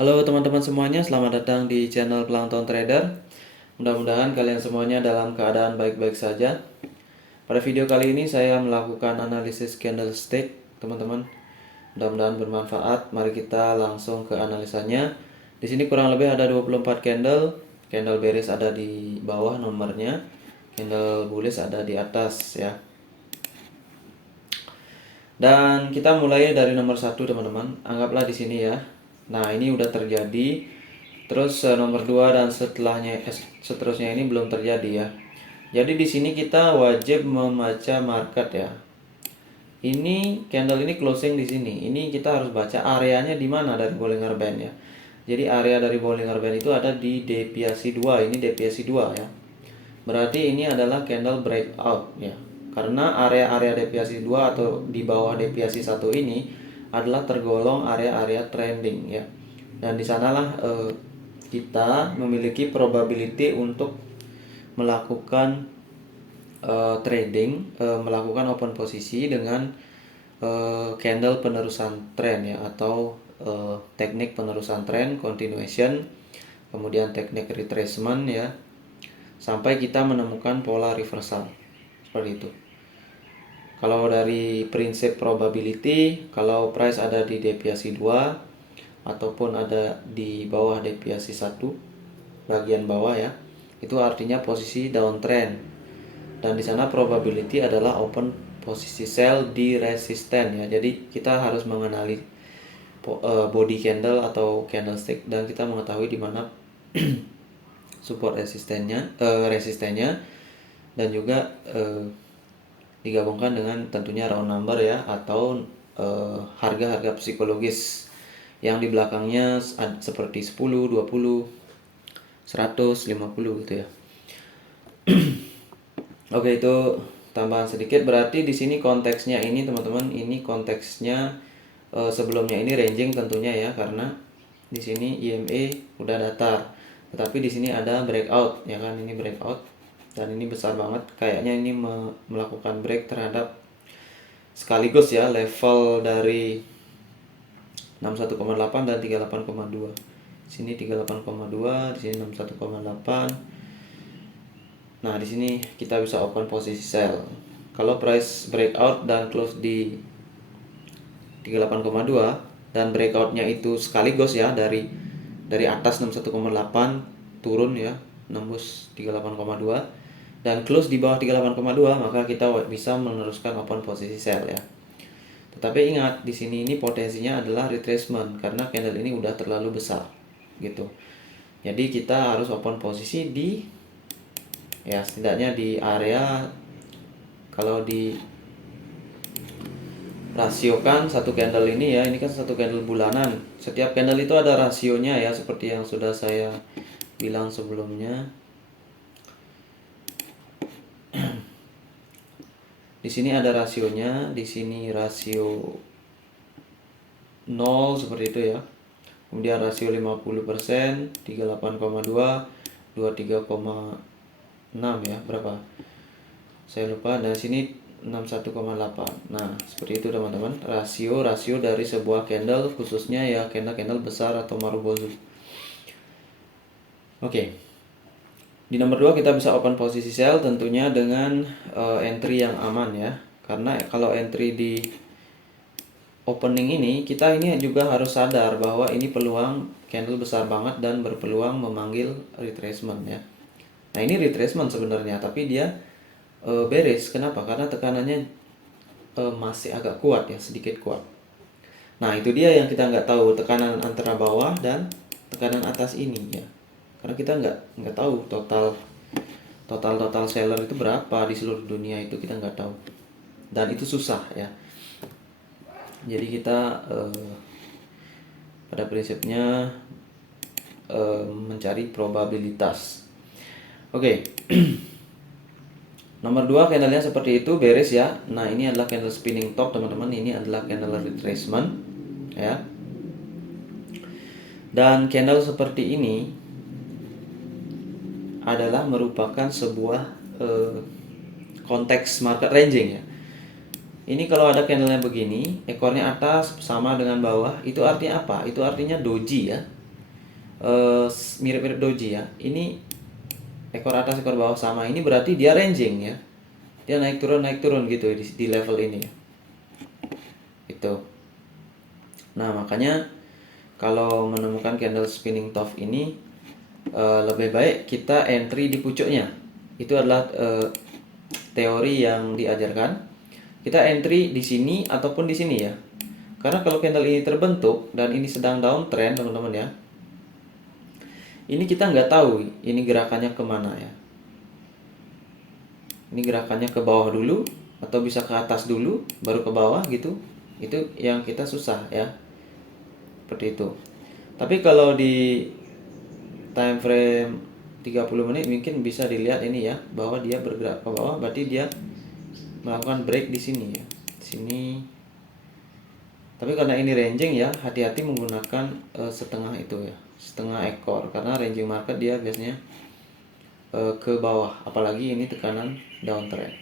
Halo teman-teman semuanya, selamat datang di channel Plankton Trader. Mudah-mudahan kalian semuanya dalam keadaan baik-baik saja. Pada video kali ini saya melakukan analisis candlestick, teman-teman. Mudah-mudahan bermanfaat. Mari kita langsung ke analisanya. Di sini kurang lebih ada 24 candle. Candle bearish ada di bawah nomornya. Candle bullish ada di atas ya. Dan kita mulai dari nomor 1 teman-teman. Anggaplah di sini ya. Nah, ini udah terjadi. Terus nomor 2 dan seterusnya ini belum terjadi ya. Jadi di sini kita wajib membaca market ya. Ini candle ini closing di sini. Ini kita harus baca areanya di mana dari Bollinger Band ya. Jadi area dari Bollinger Band itu ada di deviasi 2. Ini deviasi 2 ya. Berarti ini adalah candle breakout ya. Karena area-area deviasi 2 atau di bawah deviasi 1 ini adalah tergolong area-area trending ya. Dan di sanalah kita memiliki probability untuk melakukan trading, melakukan open posisi dengan candle penerusan tren ya, atau teknik penerusan tren, continuation, kemudian teknik retracement ya, sampai kita menemukan pola reversal seperti itu. Kalau dari prinsip probability, kalau price ada di deviasi 2 ataupun ada di bawah deviasi 1 bagian bawah ya, itu artinya posisi downtrend. Dan di sana probability adalah open posisi sell di resisten ya. Jadi kita harus mengenali body candle atau candlestick dan kita mengetahui di mana support resistennya dan juga digabungkan dengan tentunya round number ya, atau harga-harga psikologis yang di belakangnya seperti 10, 20, 100, 50 gitu ya. Oke, itu tambahan sedikit. Berarti di sini konteksnya ini teman-teman, ini konteksnya sebelumnya ini ranging tentunya ya, karena di sini EMA udah datar. Tetapi di sini ada breakout ya kan, ini breakout dan ini besar banget. Kayaknya ini melakukan break terhadap sekaligus ya level dari 61,8 dan 38,2. Sini 38,2, di sini 61,8. Nah, di sini kita bisa open posisi sell. Kalau price breakout dan close di 38,2 dan breakoutnya itu sekaligus ya, dari atas 61,8 turun ya, nembus 38,2 dan close di bawah 38,2, maka kita bisa meneruskan open posisi sell ya. Tetapi ingat, di sini ini potensinya adalah retracement karena candle ini udah terlalu besar gitu. Jadi kita harus open posisi di ya setidaknya di area, kalau di rasiokan satu candle ini ya, ini kan satu candle bulanan. Setiap candle itu ada rasionya ya, seperti yang sudah saya bilang sebelumnya. Di sini ada rasionya, di sini rasio 0 seperti itu ya. Kemudian rasio 50%, 38,2, 23,6 ya, berapa? Saya lupa. Dan sini 61,8. Nah, seperti itu teman-teman. Rasio dari sebuah candle, khususnya ya candle besar atau Marubozu. Oke. Di nomor 2 kita bisa open posisi sell tentunya dengan entry yang aman ya. Karena kalau entry di opening ini, kita ini juga harus sadar bahwa ini peluang candle besar banget dan berpeluang memanggil retracement ya. Nah, ini retracement sebenarnya, tapi dia bearish. Kenapa? Karena tekanannya masih agak kuat ya, sedikit kuat. Nah, itu dia yang kita nggak tahu, tekanan antara bawah dan tekanan atas ini ya. Karena kita nggak tahu total seller itu berapa di seluruh dunia, itu kita nggak tahu dan itu susah ya. Jadi kita pada prinsipnya mencari probabilitas. Oke. Nomor 2 candlenya seperti itu, bearish ya. Nah, ini adalah candle spinning top teman-teman, ini adalah candle retracement ya. Dan candle seperti ini adalah merupakan sebuah konteks market ranging ya. Ini kalau ada candlenya begini, ekornya atas sama dengan bawah, itu artinya apa? Itu artinya doji ya. mirip-mirip doji ya. Ini ekor atas ekor bawah sama, ini berarti dia ranging ya, dia naik turun gitu di level ini ya. Itu. Nah makanya kalau menemukan candle spinning top ini lebih baik kita entry di pucuknya. Itu adalah teori yang diajarkan. Kita entry di sini ataupun di sini ya. Karena kalau candle ini terbentuk dan ini sedang downtrend teman-teman ya, ini kita nggak tahu ini gerakannya kemana ya. Ini gerakannya ke bawah dulu atau bisa ke atas dulu baru ke bawah gitu. Itu yang kita susah ya. Seperti itu. Tapi kalau di time frame 30 menit mungkin bisa dilihat ini ya, bahwa dia bergerak ke bawah, berarti dia melakukan break di sini ya. Di sini. Tapi karena ini ranging ya, hati-hati menggunakan setengah itu ya, setengah ekor, karena ranging market dia biasanya ke bawah, apalagi ini tekanan downtrend.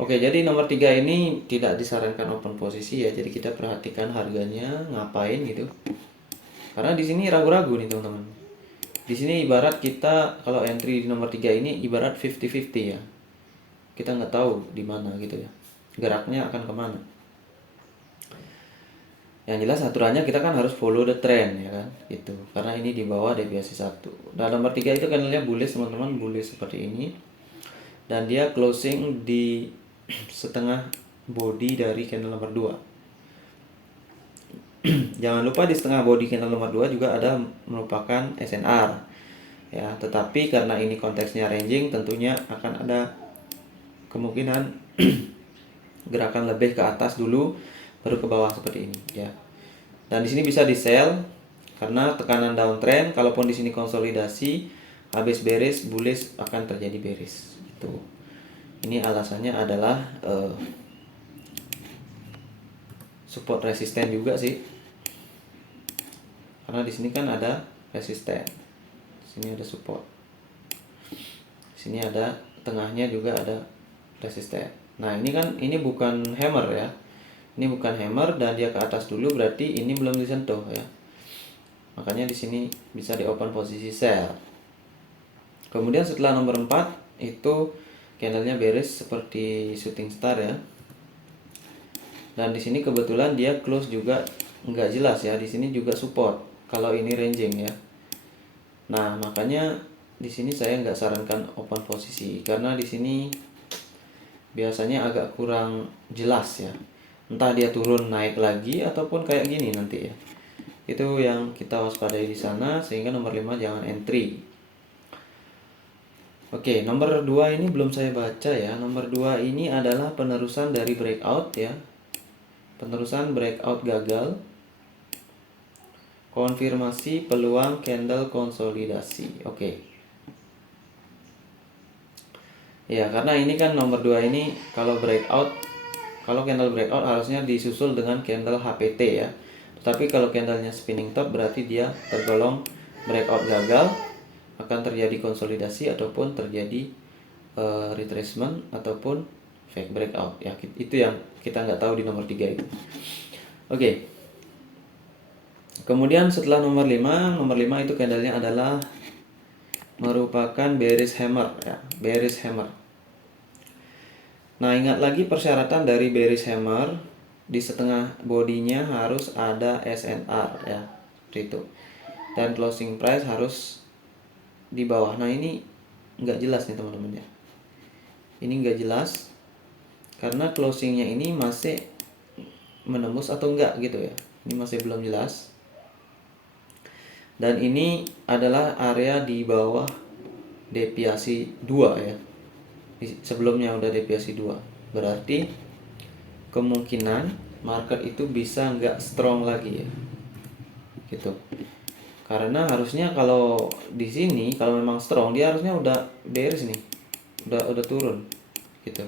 Oke, jadi nomor 3 ini tidak disarankan open posisi ya, jadi kita perhatikan harganya ngapain gitu. Karena di sini ragu-ragu nih teman-teman. Di sini ibarat kita kalau entry di nomor 3 ini ibarat 50-50 ya. Kita nggak tahu di mana gitu ya, geraknya akan kemana. Yang jelas aturannya kita kan harus follow the trend ya kan gitu, karena ini di bawah deviasi 1. Dan nomor 3 itu candlenya bullish teman-teman, bullish seperti ini, dan dia closing di setengah body dari candle nomor 2. Jangan lupa di setengah body candle nomor 2 juga ada merupakan SNR ya, tetapi karena ini konteksnya ranging tentunya akan ada kemungkinan gerakan lebih ke atas dulu baru ke bawah seperti ini ya. Dan di sini bisa di sell karena tekanan downtrend. Kalaupun di sini konsolidasi habis bearish, bullish akan terjadi bearish itu. Ini alasannya adalah support resisten juga sih, karena di sini kan ada resisten, sini ada support, sini ada tengahnya juga ada resisten. Nah ini kan ini bukan hammer ya, ini bukan hammer dan dia ke atas dulu, berarti ini belum disentuh ya. Makanya di sini bisa di open posisi sell. Kemudian setelah nomor 4 itu candlenya bearish seperti shooting star ya. Dan di sini kebetulan dia close juga nggak jelas ya. Di sini juga support kalau ini ranging ya. Nah makanya di sini saya nggak sarankan open posisi karena di sini biasanya agak kurang jelas ya. Entah dia turun naik lagi ataupun kayak gini nanti ya. Itu yang kita waspadai di sana, sehingga nomor 5 jangan entry. Oke, nomor 2 ini belum saya baca ya. Nomor 2 ini adalah penerusan dari breakout ya. Penerusan breakout gagal. Konfirmasi peluang candle konsolidasi. Oke. Ya, karena ini kan nomor 2 ini kalau candle breakout harusnya disusul dengan candle HPT ya. Tapi kalau candlenya spinning top berarti dia tergolong breakout gagal, akan terjadi konsolidasi ataupun terjadi retracement ataupun fake breakout ya. Itu yang kita nggak tahu di nomor 3 itu. Oke. Kemudian setelah nomor 5 itu candlenya adalah merupakan bearish hammer ya, bearish hammer. Nah, ingat lagi persyaratan dari bearish hammer, di setengah bodinya harus ada SNR ya, seperti itu. Dan closing price harus di bawah. Nah, ini nggak jelas nih teman-teman ya. Ini nggak jelas karena closingnya ini masih menembus atau enggak gitu ya. Ini masih belum jelas. Dan ini adalah area di bawah deviasi 2 ya. Sebelumnya udah deviasi 2. Berarti kemungkinan market itu bisa nggak strong lagi ya. Gitu. Karena harusnya kalau di sini kalau memang strong dia harusnya udah bearish nih. Udah turun gitu.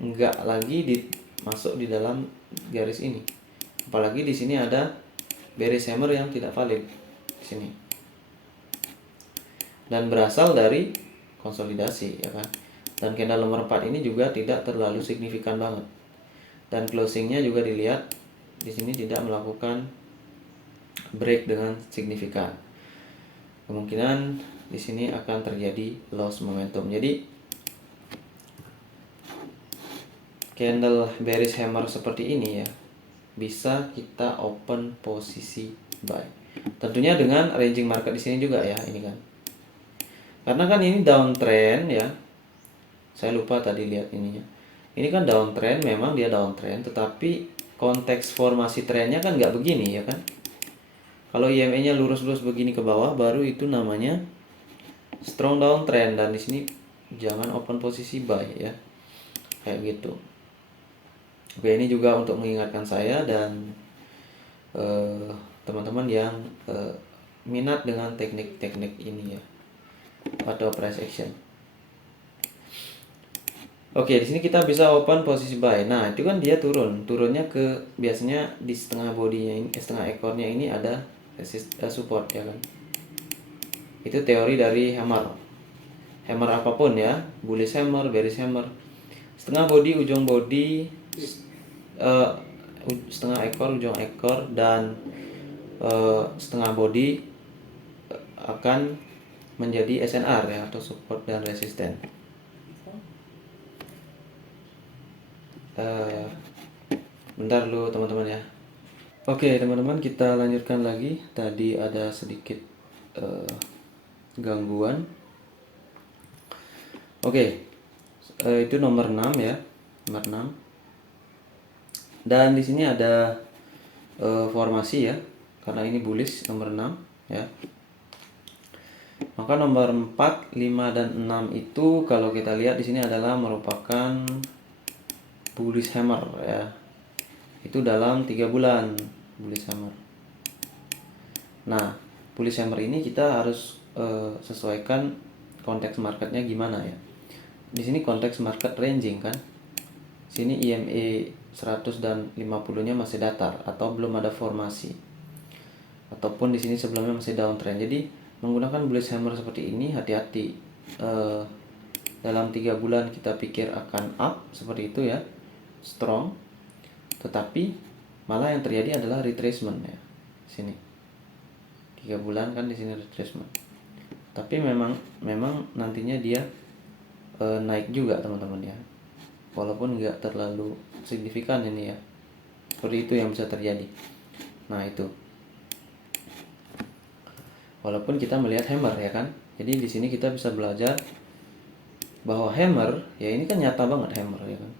Nggak lagi masuk di dalam garis ini. Apalagi di sini ada bearish hammer yang tidak valid di sini. Dan berasal dari konsolidasi ya kan. Dan candle nomor 4 ini juga tidak terlalu signifikan banget. Dan closingnya juga dilihat di sini tidak melakukan break dengan signifikan. Kemungkinan di sini akan terjadi loss momentum. Jadi candle bearish hammer seperti ini ya, bisa kita open posisi buy. Tentunya dengan ranging market di sini juga ya, ini kan. Karena kan ini downtrend ya. Saya lupa tadi lihat ininya. Ini kan downtrend, memang dia downtrend, tetapi konteks formasi trennya kan nggak begini ya kan. Kalau IMA-nya lurus-lurus begini ke bawah, baru itu namanya strong downtrend, dan di sini jangan open posisi buy ya. Kayak gitu. Oke, ini juga untuk mengingatkan saya dan teman-teman yang minat dengan teknik-teknik ini ya, atau price action. Oke, di sini kita bisa open posisi buy. Nah, itu kan dia turunnya ke, biasanya di setengah bodinya ini, setengah ekornya ini ada support ya kan. Itu teori dari hammer. Hammer apapun ya, bullish hammer, bearish hammer. Setengah body, ujung body, setengah ekor, ujung ekor, dan setengah body akan menjadi SNR ya, atau support dan resisten. Bentar dulu teman-teman ya. Oke teman-teman, kita lanjutkan lagi. Tadi ada sedikit gangguan. Oke, itu nomor 6 ya, nomor 6. Dan di sini ada formasi ya, karena ini bullish nomor 6 ya. Maka nomor 4, 5 dan 6 itu kalau kita lihat di sini adalah merupakan bullish hammer ya. Itu dalam 3 bulan bullish hammer. Nah, bullish hammer ini kita harus sesuaikan konteks marketnya gimana ya. Di sini konteks market ranging kan. Sini IMA 100 dan 50-nya masih datar atau belum ada formasi. Ataupun di sini sebelumnya masih downtrend. Jadi menggunakan bullish hammer seperti ini hati-hati. Dalam 3 bulan kita pikir akan up seperti itu ya, strong, tetapi malah yang terjadi adalah retracement ya. Sini 3 bulan kan di sini retracement. Tapi memang nantinya dia naik juga teman-teman ya. Walaupun nggak terlalu signifikan ini ya. Seperti itu yang bisa terjadi. Nah, itu. Walaupun kita melihat hammer ya kan. Jadi di sini kita bisa belajar bahwa hammer ya, ini kan nyata banget hammer ya kan.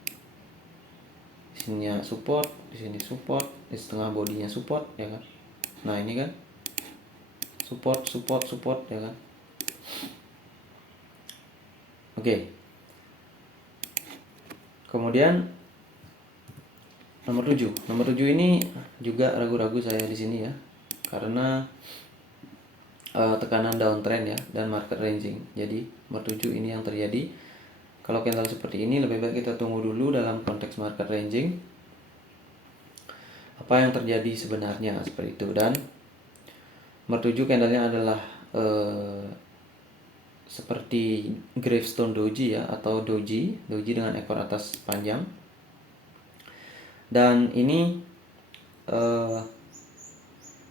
Di sininya support, di sini support, di setengah bodinya support ya kan. Nah, ini kan support ya kan. Oke. Kemudian nomor 7 ini juga ragu-ragu saya di sini ya, karena tekanan downtrend ya dan market ranging. Jadi nomor 7 ini yang terjadi. Kalau candle seperti ini lebih baik kita tunggu dulu dalam konteks market ranging apa yang terjadi sebenarnya seperti itu. Dan nomor 7 candlenya adalah seperti gravestone doji ya, atau doji dengan ekor atas panjang. Dan ini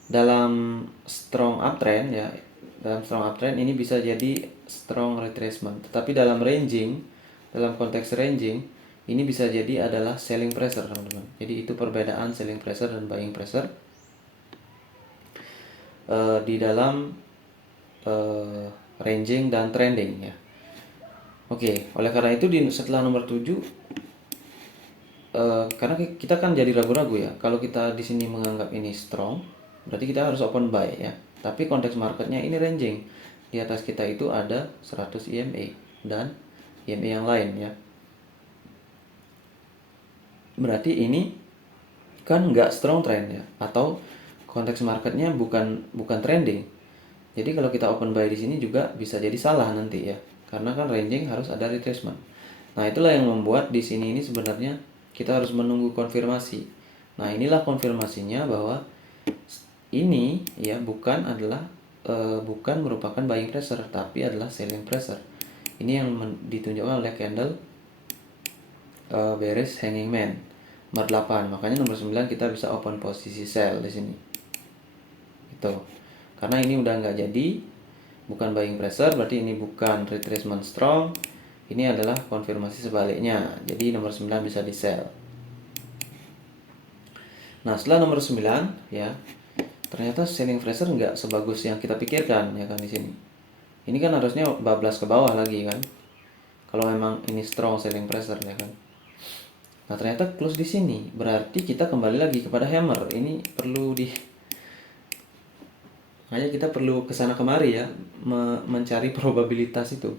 dalam strong uptrend ya, dalam strong uptrend ini bisa jadi strong retracement. Tetapi dalam ranging, dalam konteks ranging ini bisa jadi adalah selling pressure teman-teman. Jadi itu perbedaan selling pressure dan buying pressure di dalam ranging dan trending ya. Oke, oleh karena itu setelah nomor 7 karena kita kan jadi ragu-ragu ya. Kalau kita di sini menganggap ini strong, berarti kita harus open buy ya. Tapi konteks marketnya ini ranging. Di atas kita itu ada 100 EMA dan EMA yang lain ya. Berarti ini kan nggak strong trend ya, atau konteks marketnya bukan trending. Jadi kalau kita open buy di sini juga bisa jadi salah nanti ya, karena kan ranging harus ada retracement. Nah, itulah yang membuat di sini ini sebenarnya kita harus menunggu konfirmasi. Nah, inilah konfirmasinya bahwa ini ya bukan merupakan buying pressure, tapi adalah selling pressure. Ini yang ditunjukkan oleh candle bearish hanging man nomor 8. Makanya nomor 9 kita bisa open posisi sell di sini. tuh. Karena ini udah nggak jadi, bukan buying pressure, berarti ini bukan retracement strong, ini adalah konfirmasi sebaliknya. Jadi nomor 9 bisa di sell. Nah, setelah nomor 9 ya, ternyata selling pressure nggak sebagus yang kita pikirkan ya kan di sini. Ini kan harusnya bablas ke bawah lagi kan. Kalau memang ini strong selling pressure ya kan. Nah, ternyata close di sini. Berarti kita kembali lagi kepada hammer. Ini perlu hanya kita perlu kesana kemari ya, mencari probabilitas itu.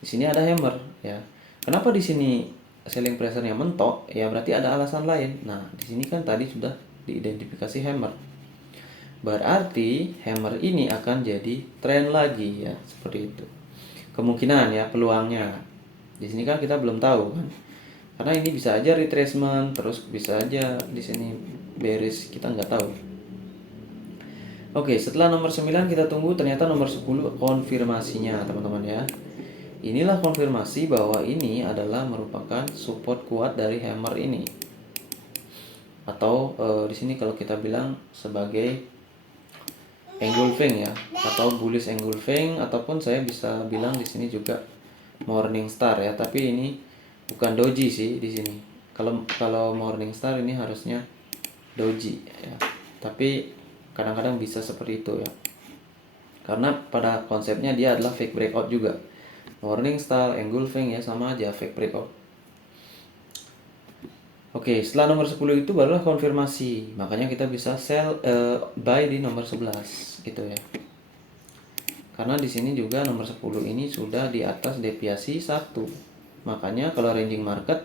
Di sini ada hammer ya. Kenapa di sini selling pressure-nya mentok? Ya berarti ada alasan lain. Nah, di sini kan tadi sudah diidentifikasi hammer. Berarti hammer ini akan jadi trend lagi ya, seperti itu. Kemungkinan ya, peluangnya. Di sini kan kita belum tahu kan. Karena ini bisa aja retracement, terus bisa aja di sini bearish, kita nggak tahu. Oke, setelah nomor 9 kita tunggu ternyata nomor 10 konfirmasinya, teman-teman ya. Inilah konfirmasi bahwa ini adalah merupakan support kuat dari hammer ini. Atau di sini kalau kita bilang sebagai engulfing ya, atau bullish engulfing, ataupun saya bisa bilang di sini juga morning star ya, tapi ini bukan doji sih di sini. Kalau morning star ini harusnya doji ya. Tapi kadang-kadang bisa seperti itu ya. Karena pada konsepnya dia adalah fake breakout juga. Morning star, engulfing ya sama aja fake breakout. Oke, setelah nomor 10 itu barulah konfirmasi. Makanya kita bisa sell buy di nomor 11 gitu ya. Karena di sini juga nomor 10 ini sudah di atas deviasi 1. Makanya kalau ranging market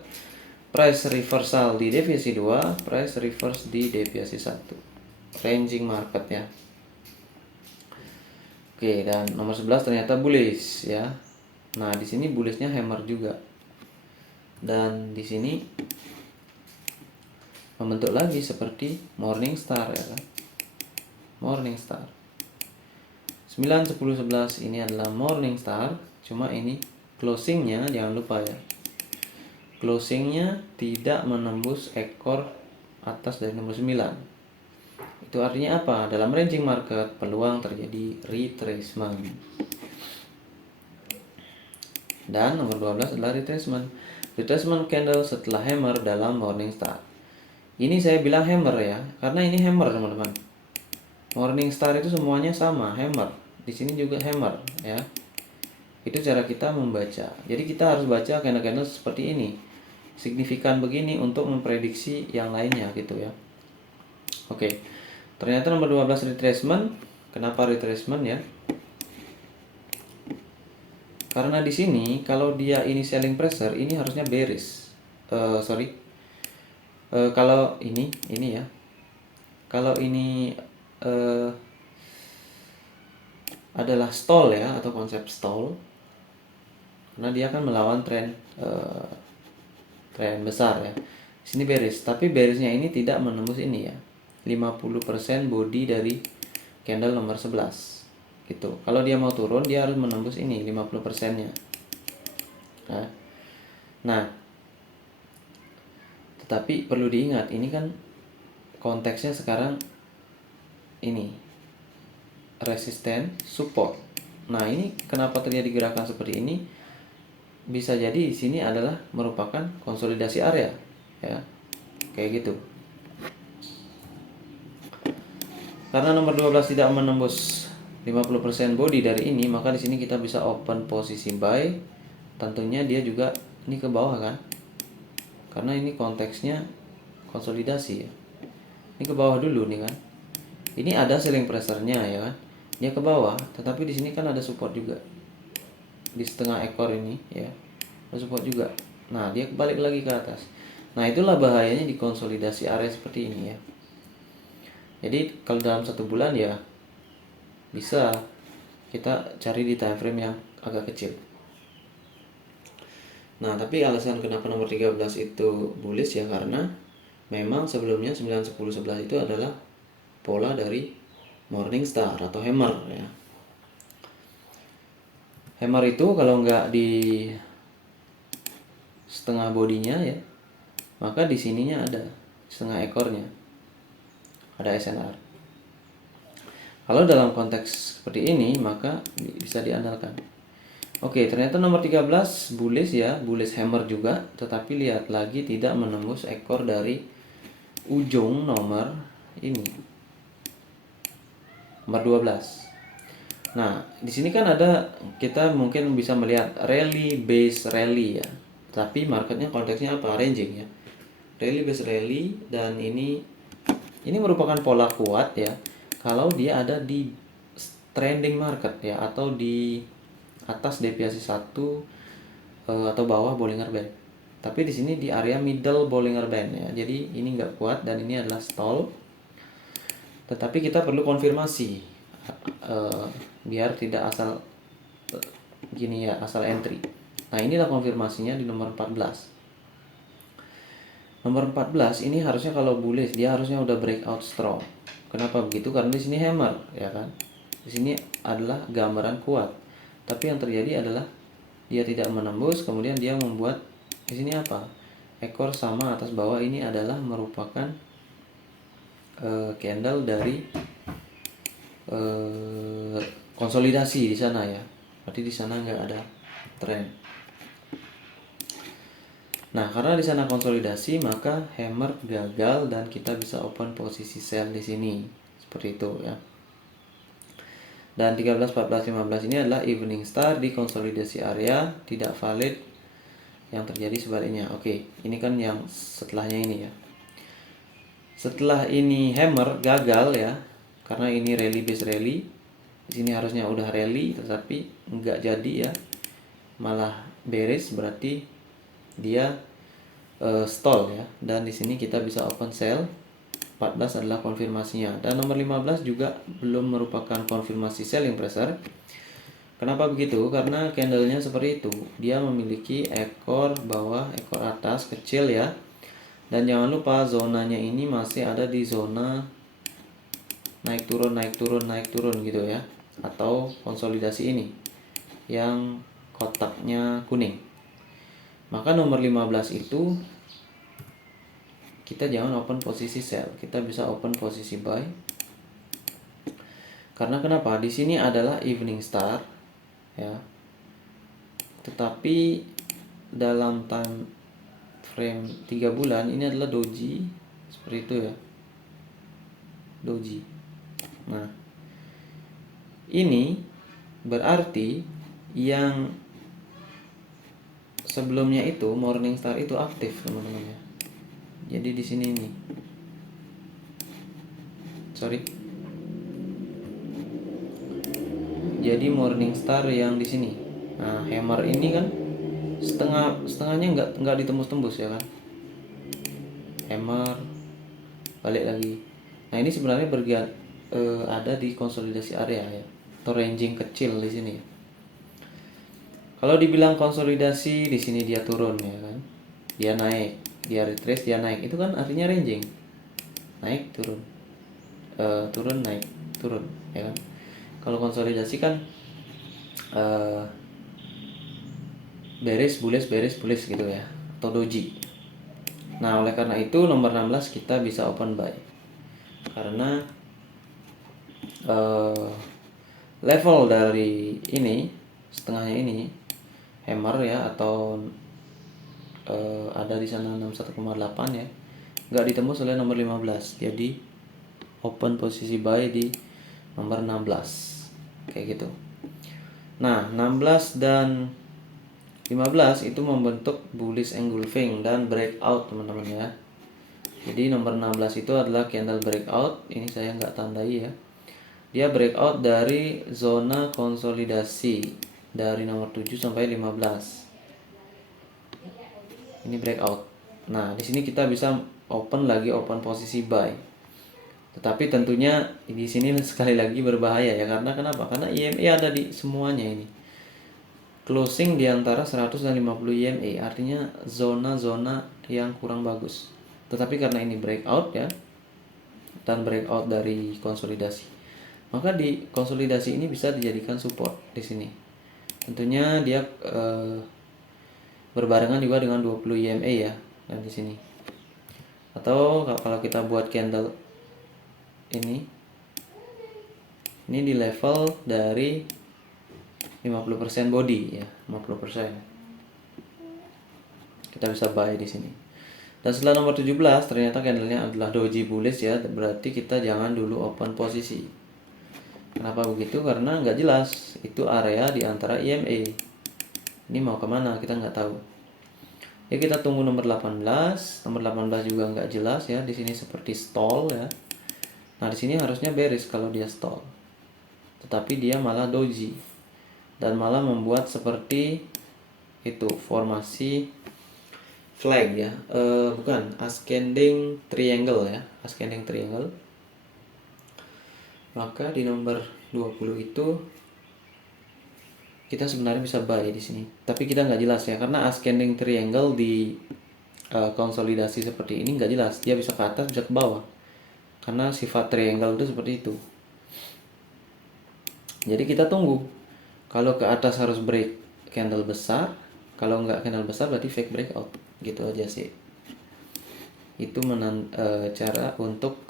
price reversal di deviasi 2, price reverse di deviasi 1. Ranging market ya. Oke, dan nomor 11 ternyata bullish ya. Nah, di sini bullishnya hammer juga. Dan di sini membentuk lagi seperti morning star ya kan. Morning star. 9, 10, 11 ini adalah morning star, cuma ini closingnya jangan lupa ya. Closingnya tidak menembus ekor atas dari nomor 9. Itu artinya apa? Dalam ranging market peluang terjadi retracement. Dan nomor 12 adalah retracement. Retracement candle setelah hammer dalam morning star. Ini saya bilang hammer ya, karena ini hammer teman-teman. Morning star itu semuanya sama, hammer. Di sini juga hammer ya. Itu cara kita membaca. Jadi kita harus baca candle-candle seperti ini. Signifikan begini untuk memprediksi yang lainnya gitu ya. Oke. Ternyata nomor 12 retracement. Kenapa retracement ya? Karena di sini kalau dia ini selling pressure, ini harusnya bearish. Kalau ini ya. Kalau ini adalah stall ya, atau konsep stall. Karena dia akan melawan tren besar ya. Di sini bearish, tapi bearishnya ini tidak menembus ini ya. 50% body dari candle nomor 11 gitu. Kalau dia mau turun dia harus menembus ini 50%-nya. Nah, tetapi perlu diingat ini kan konteksnya sekarang ini resisten, support. Nah, ini kenapa terjadi gerakan seperti ini? Bisa jadi di sini adalah merupakan konsolidasi area ya. Kayak gitu. Karena nomor 12 tidak menembus 50% body dari ini, maka di sini kita bisa open posisi buy. Tentunya dia juga ini ke bawah kan? Karena ini konteksnya konsolidasi ya. Ini ke bawah dulu nih kan. Ini ada selling pressure-nya ya kan. Dia ke bawah, tetapi di sini kan ada support juga. Di setengah ekor ini ya. Ada support juga. Nah, dia balik lagi ke atas. Nah, itulah bahayanya di konsolidasi area seperti ini ya. Jadi kalau dalam 1 bulan ya bisa kita cari di time frame yang agak kecil. Nah, tapi alasan kenapa nomor 13 itu bullish ya karena memang sebelumnya 9, 10, 11 itu adalah pola dari morning star atau hammer ya. Hammer itu kalau nggak di setengah bodinya ya, maka di sininya ada setengah ekornya. Ada SNR. Kalau dalam konteks seperti ini maka bisa diandalkan. Oke, ternyata nomor 13 bullish ya, bullish hammer juga, tetapi lihat lagi tidak menembus ekor dari ujung nomor ini. Nomor 12. Nah, di sini kan ada, kita mungkin bisa melihat rally base rally ya. Tapi marketnya konteksnya apa? Ranging ya. Rally base rally, dan ini merupakan pola kuat ya. Kalau dia ada di trending market ya, atau di atas deviasi 1 atau bawah Bollinger Band. Tapi di sini di area middle Bollinger Band ya. Jadi ini nggak kuat dan ini adalah stall. Tetapi kita perlu konfirmasi biar tidak asal gini ya, asal entry. Nah, inilah konfirmasinya di nomor 14. Nomor 14 ini harusnya kalau bullish dia harusnya udah breakout strong. Kenapa begitu? Karena di sini hammer ya kan. Di sini adalah gambaran kuat. Tapi yang terjadi adalah dia tidak menembus, kemudian dia membuat di sini apa? Ekor sama atas bawah. Ini adalah merupakan candle dari konsolidasi di sana ya. Berarti di sana nggak ada tren. Nah, karena di sana konsolidasi, maka hammer gagal dan kita bisa open posisi sell di sini. Seperti itu ya. Dan 13, 14, 15 ini adalah evening star di konsolidasi area, tidak valid. Yang terjadi sebaliknya. Oke, ini kan yang setelahnya ini ya. Setelah ini hammer gagal ya, karena ini rally base rally. Di sini harusnya udah rally, tetapi nggak jadi ya, malah bearish, berarti dia stall ya. Dan di sini kita bisa open sell. 14 adalah konfirmasinya, dan nomor 15 juga belum merupakan konfirmasi selling pressure. Kenapa begitu? Karena candlenya seperti itu, dia memiliki ekor bawah, ekor atas kecil ya. Dan jangan lupa zonanya ini masih ada di zona naik turun naik turun naik turun gitu ya, atau konsolidasi ini yang kotaknya kuning. Maka nomor 15 itu kita jangan open posisi sell, kita bisa open posisi buy. Karena kenapa? Di sini adalah evening star ya. Tetapi dalam time frame 3 bulan ini adalah doji, seperti itu ya. Doji. Nah, ini berarti yang sebelumnya itu morning star itu aktif, teman-teman ya. Jadi di sini ini. Jadi morning star yang di sini. Nah, hammer ini kan setengahnya nggak ditembus-tembus ya kan. Hammer balik lagi. Nah, ini sebenarnya ada di konsolidasi area ya, atau ranging kecil di sini. Kalau dibilang konsolidasi, di sini dia turun ya kan. Dia naik, dia retrace, dia naik. Itu kan artinya ranging. Naik, turun. Turun, naik, turun ya kan. Kalau konsolidasi kan bearish, bullish gitu ya, atau doji. Nah, oleh karena itu nomor 16 kita bisa open buy. Karena level dari ini, setengahnya ini hammer ya, atau ada di sana 61,8 ya, nggak ditembus oleh nomor 15. Jadi open posisi buy di nomor 16 kayak gitu. Nah, 16 dan 15 itu membentuk bullish engulfing dan breakout, teman-teman ya. Jadi nomor 16 itu adalah candle breakout. Ini saya nggak tandai ya. Dia breakout dari zona konsolidasi dari nomor 7 sampai 15. Ini breakout. Nah, di sini kita bisa open posisi buy. Tetapi tentunya di sini sekali lagi berbahaya ya, karena kenapa? Karena EMA ada di semuanya ini. Closing di antara 100 dan 50 EMA, artinya zona-zona yang kurang bagus. Tetapi karena ini breakout ya, dan breakout dari konsolidasi, maka di konsolidasi ini bisa dijadikan support di sini. Tentunya dia berbarengan juga dengan 20 EMA ya, dan di sini. Atau kalau kita buat candle ini Ini di level dari 50% body ya, 50%. Kita bisa buy di sini. Dan setelah nomor 17 ternyata candlenya adalah doji bullish ya, berarti kita jangan dulu open posisi. Kenapa begitu? Karena nggak jelas itu area di antara EMA. Ini mau kemana kita nggak tahu. Ya kita tunggu nomor 18. Nomor 18 juga nggak jelas ya. Di sini seperti stall ya. Nah di sini harusnya bearish kalau dia stall. Tetapi dia malah doji dan malah membuat seperti itu formasi flag ya. Bukan ascending triangle ya. Ascending triangle. Maka di nomor 20 itu kita sebenarnya bisa buy di sini. Tapi kita nggak jelas ya, karena ascending triangle di konsolidasi seperti ini nggak jelas. Dia bisa ke atas, bisa ke bawah. Karena sifat triangle itu seperti itu. Jadi kita tunggu. Kalau ke atas harus break candle besar. Kalau nggak candle besar berarti fake breakout. Gitu aja sih. Itu cara untuk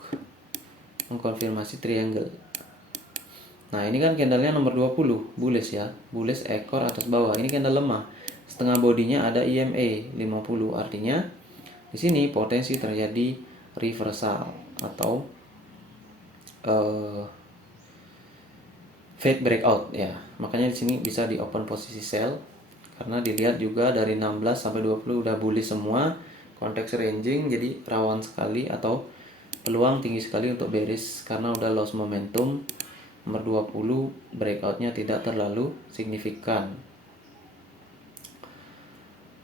mengkonfirmasi triangle. Nah ini kan candlenya nomor 20 bullish ya, bullish ekor atas bawah. Ini candle lemah, setengah bodinya ada EMA 50, artinya di sini potensi terjadi reversal atau fake breakout ya. Makanya di sini bisa di open posisi sell karena dilihat juga dari 16 sampai 20 udah bullish semua, konteks ranging, jadi rawan sekali atau peluang tinggi sekali untuk bearish karena udah lost momentum. Nomor 20 breakoutnya tidak terlalu signifikan.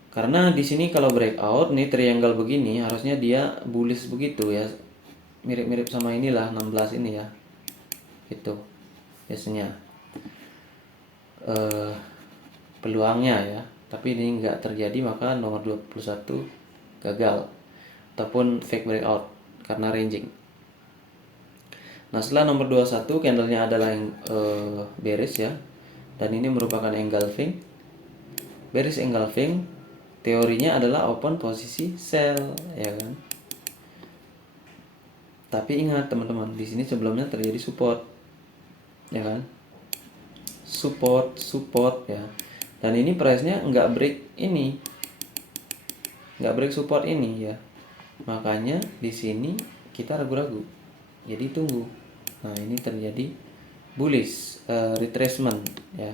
Karena di sini kalau breakout nih triangle begini harusnya dia bullish begitu ya. Mirip-mirip sama inilah 16 ini ya. Itu biasanya peluangnya ya. Tapi ini enggak terjadi, maka nomor 21 gagal ataupun fake breakout karena ranging. Nah setelah nomor 21 candlenya adalah yang bearish ya, dan ini merupakan engulfing. Bearish engulfing teorinya adalah open posisi sell ya kan. Tapi ingat teman-teman, di sini sebelumnya terjadi support ya kan, support ya, dan ini price-nya nggak break ini, nggak break support ini ya, makanya di sini kita ragu-ragu, jadi tunggu. Nah ini terjadi bullish retracement ya.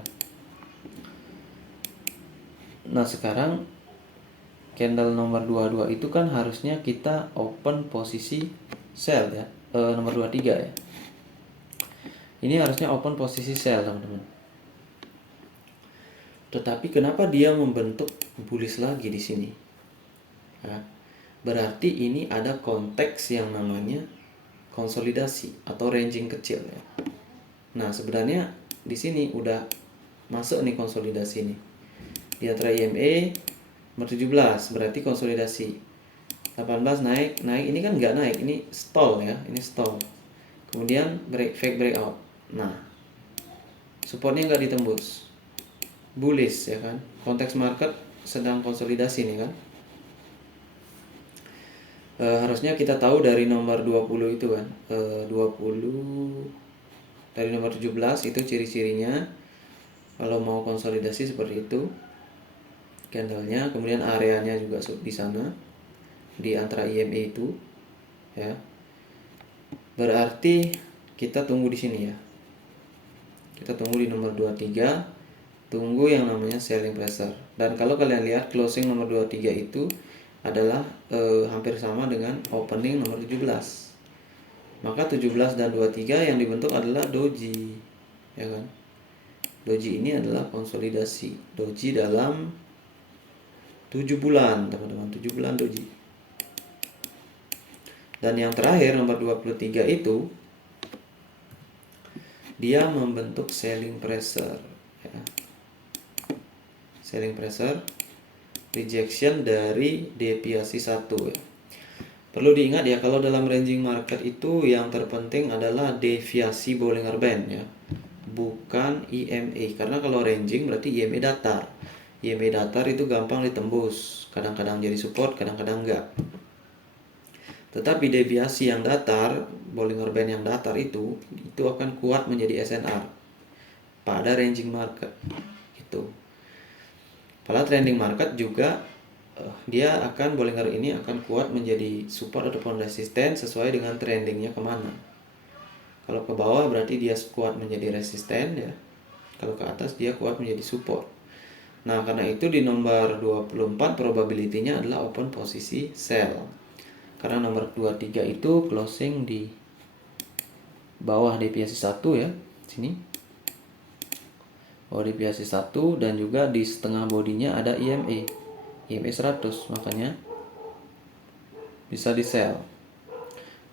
Nah sekarang candle nomor 22 itu kan harusnya kita open posisi sell ya, nomor 23 ya. Ini harusnya open posisi sell teman-teman. Tetapi kenapa dia membentuk bullish lagi di sini? Ya, berarti ini ada konteks yang namanya konsolidasi atau ranging kecil ya. Nah sebenarnya di sini udah masuk nih konsolidasi nih di antara EMA nomor 17, berarti konsolidasi. 18 naik ini kan nggak naik, ini stall ya, ini stall. Kemudian fake breakout. Nah supportnya nggak ditembus, bullish ya kan, konteks market sedang konsolidasi nih kan. Harusnya kita tahu dari nomor 20 itu kan, 20 dari nomor 17 itu ciri-cirinya kalau mau konsolidasi seperti itu candlenya, kemudian areanya juga di sana di antara EMA itu ya. Berarti kita tunggu di sini ya, kita tunggu di nomor 23, tunggu yang namanya selling pressure. Dan kalau kalian lihat closing nomor 23 itu adalah hampir sama dengan opening nomor 17. Maka 17 dan 23 yang dibentuk adalah doji ya kan. Doji ini adalah konsolidasi. Doji dalam 7 bulan teman-teman, 7 bulan doji. Dan yang terakhir nomor 23 itu dia membentuk selling pressure ya. Selling pressure, rejection dari deviasi 1 ya. Perlu diingat ya, kalau dalam ranging market itu yang terpenting adalah deviasi Bollinger Band ya, bukan EMA. Karena kalau ranging berarti EMA datar. EMA datar itu gampang ditembus, kadang-kadang jadi support, kadang-kadang enggak. Tetapi deviasi yang datar, Bollinger Band yang datar itu akan kuat menjadi SNR pada ranging market gitu. Pada trending market juga dia akan Bollinger ini akan kuat menjadi support ataupun resisten sesuai dengan trendingnya kemana. Kalau ke bawah berarti dia kuat menjadi resisten ya. Kalau ke atas dia kuat menjadi support. Nah, karena itu di nomor 24 probability-nya adalah open posisi sell. Karena nomor 23 itu closing di bawah deviasi 1 ya, sini. Bawah deviasi 1 dan juga di setengah bodinya ada IMA. IMA 100, makanya bisa di sell.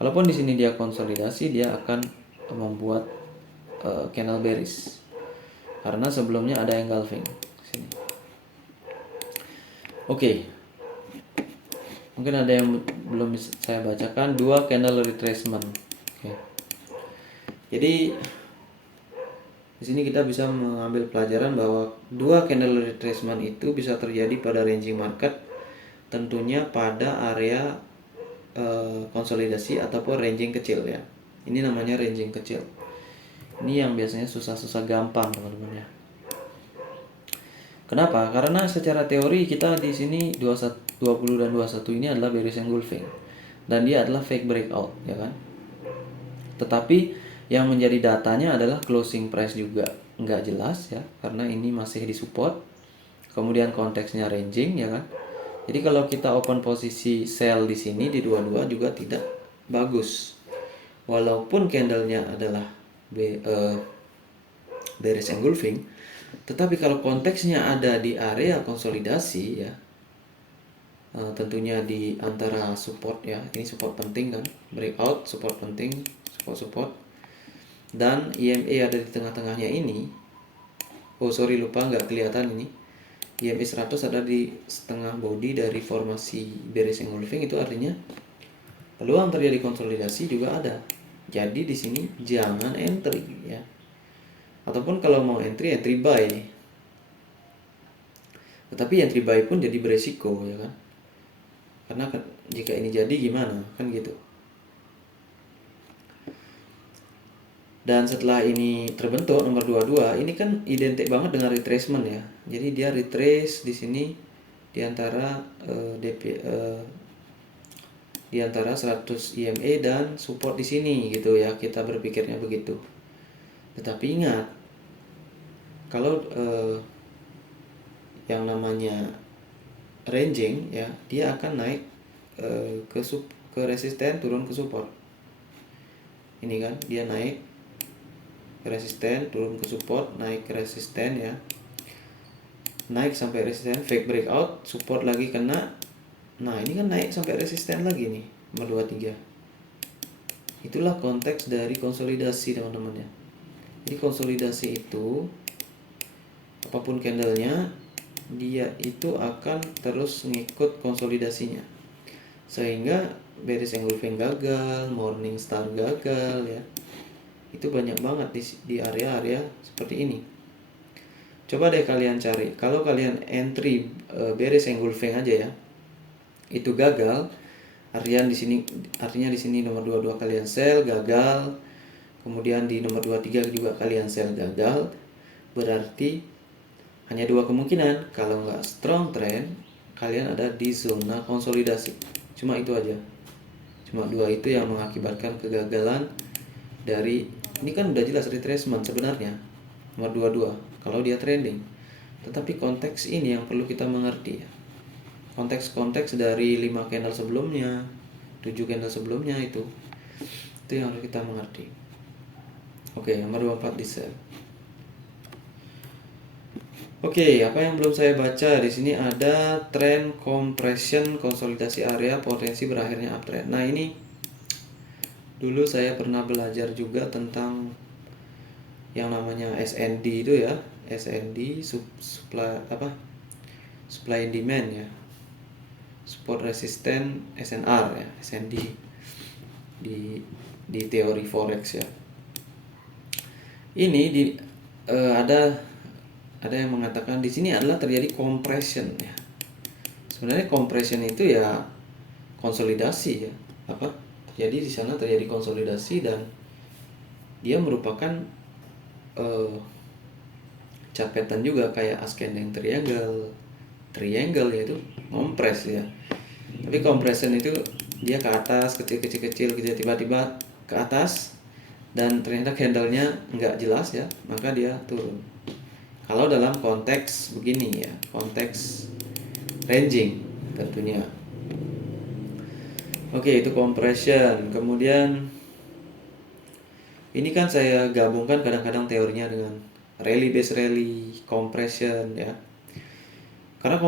Walaupun di sini dia konsolidasi, dia akan membuat candle bearish. Karena sebelumnya ada engulfing sini. Oke. Mungkin ada yang belum bisa saya bacakan, 2 candle retracement. Oke. Jadi di sini kita bisa mengambil pelajaran bahwa 2 candle retracement itu bisa terjadi pada ranging market, tentunya pada area konsolidasi ataupun ranging kecil ya. Ini namanya ranging kecil. Ini yang biasanya susah-susah gampang teman-teman ya. Kenapa? Karena secara teori kita di sini 20 dan 21 ini adalah bearish engulfing dan dia adalah fake breakout ya kan. Tetapi yang menjadi datanya adalah closing price juga nggak jelas ya, karena ini masih di support. Kemudian konteksnya ranging ya kan. Jadi kalau kita open posisi sell di sini di 22 juga tidak bagus. Walaupun candlenya adalah bearish engulfing, tetapi kalau konteksnya ada di area konsolidasi ya, tentunya di antara support ya, ini support penting kan, breakout support penting, support dan EMA ada di tengah-tengahnya ini. Oh sorry, lupa nggak kelihatan ini. EMA 100 ada di setengah body dari formasi bearish engulfing, itu artinya peluang terjadi konsolidasi juga ada. Jadi di sini jangan entry ya. Ataupun kalau mau entry buy. Tetapi entry buy pun jadi beresiko ya kan. Karena jika ini jadi gimana? Kan gitu. Dan setelah ini terbentuk nomor 22, ini kan identik banget dengan retracement ya. Jadi dia retrace di sini di antara di antara 100 EMA dan support di sini gitu ya. Kita berpikirnya begitu. Tetapi ingat, kalau yang namanya ranging ya, dia akan naik ke resisten, turun ke support. Ini kan dia naik ke resisten, turun ke support, naik ke resisten ya, naik sampai resisten, fake breakout, support lagi kena. Nah ini kan naik sampai resisten lagi nih, nomor 23. Itulah konteks dari konsolidasi teman-teman ya. Jadi konsolidasi itu apapun candlenya, dia itu akan terus ngikut konsolidasinya, sehingga bearish engulfing gagal, morning star gagal ya. Itu banyak banget di area-area seperti ini. Coba deh kalian cari, kalau kalian entry bearish engulfing aja ya, itu gagal, artinya di sini nomor 22 kalian sell gagal, kemudian di nomor 23 juga kalian sell gagal, berarti hanya 2 kemungkinan. Kalau nggak strong trend, kalian ada di zona konsolidasi. Cuma itu aja. Cuma 2 itu yang mengakibatkan kegagalan dari, ini kan udah jelas retracement sebenarnya nomor 22 kalau dia trending. Tetapi konteks ini yang perlu kita mengerti ya. Konteks dari 5 candle sebelumnya, 7 candle sebelumnya itu yang harus kita mengerti. Oke, nomor 24 di sell. Oke, apa yang belum saya baca di sini ada trend compression, konsolidasi area, potensi berakhirnya uptrend. Nah, ini dulu saya pernah belajar juga tentang yang namanya SND itu ya. SND supply and demand ya. Support resistant SNR ya, SND di teori forex ya. Ini ada yang mengatakan di sini adalah terjadi compression ya. Sebenarnya compression itu ya konsolidasi ya. apa terjadi di sana, terjadi konsolidasi, dan dia merupakan capetan juga kayak ascending triangle yaitu kompres ya. Tapi compression itu dia ke atas kecil tiba-tiba ke atas dan ternyata candlenya nggak jelas ya, maka dia turun. Kalau dalam konteks begini ya, konteks ranging tentunya. Oke, itu compression. Kemudian ini kan saya gabungkan kadang-kadang teorinya dengan rally base rally, compression ya. Karena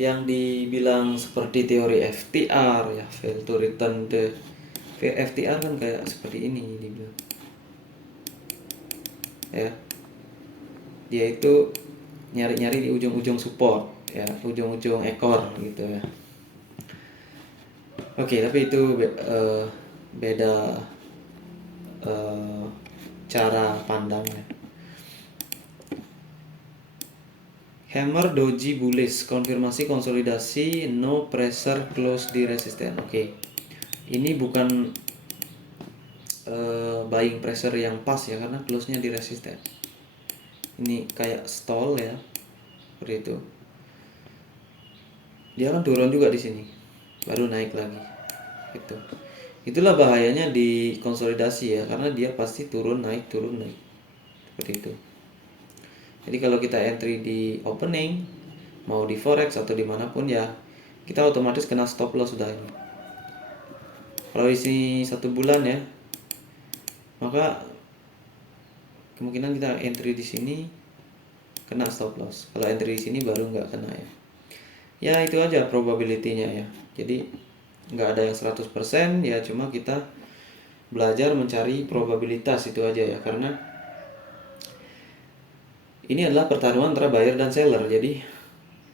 yang dibilang seperti teori FTR ya, fail to return the FTR kan kayak seperti ini dibilang. Ya. Dia itu nyari-nyari di ujung-ujung support ya, ujung-ujung ekor gitu ya. Oke, tapi itu beda cara pandangnya. Hammer doji bullish, konfirmasi konsolidasi, no pressure, close di resisten. Oke. Ini bukan buying pressure yang pas ya, karena close-nya di resisten. Ini kayak stall ya. Seperti itu. Dia kan turun juga di sini. Baru naik lagi. Gitu. Itulah bahayanya di konsolidasi ya, karena dia pasti turun naik. Seperti itu. Jadi kalau kita entry di opening, mau di forex atau dimanapun ya, kita otomatis kena stop loss sudah ini. Kalau isi 1 bulan ya, maka kemungkinan kita entry di sini kena stop loss. Kalau entry di sini baru nggak kena ya. Ya itu aja probability-nya ya. Jadi nggak ada yang 100% ya, cuma kita belajar mencari probabilitas itu aja ya, karena ini adalah pertarungan antara buyer dan seller. Jadi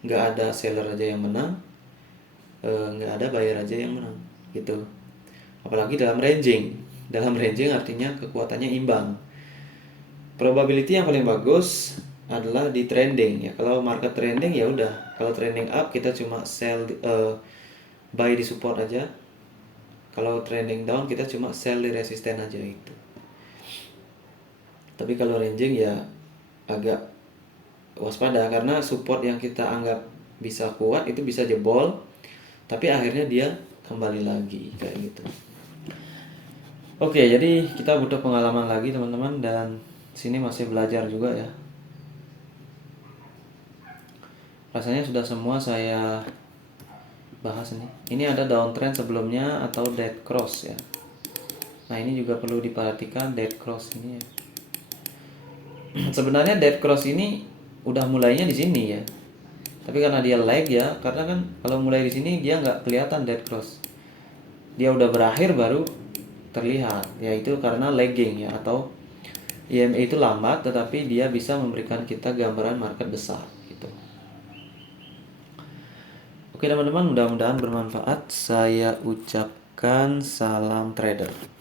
nggak ada seller aja yang menang, nggak ada buyer aja yang menang gitu. Apalagi dalam ranging. Dalam ranging artinya kekuatannya imbang. Probability yang paling bagus adalah di trending ya. Kalau market trending ya udah. Kalau trending up kita cuma buy di support aja. Kalau trending down kita cuma sell di resisten aja itu. Tapi kalau ranging ya agak waspada, karena support yang kita anggap bisa kuat itu bisa jebol, tapi akhirnya dia kembali lagi kayak gitu. Oke, jadi kita butuh pengalaman lagi teman-teman, dan sini masih belajar juga ya. Rasanya sudah semua saya bahas nih. Ini ada downtrend sebelumnya atau dead cross ya. Nah, ini juga perlu diperhatikan dead cross ini ya. Sebenarnya dead cross ini udah mulainya di sini ya. Tapi karena dia lag ya, karena kan kalau mulai di sini dia nggak kelihatan dead cross. Dia udah berakhir baru terlihat. Yaitu karena lagging ya, atau EMA itu lambat tetapi dia bisa memberikan kita gambaran market besar gitu. Oke teman-teman, mudah-mudahan bermanfaat. Saya ucapkan salam trader.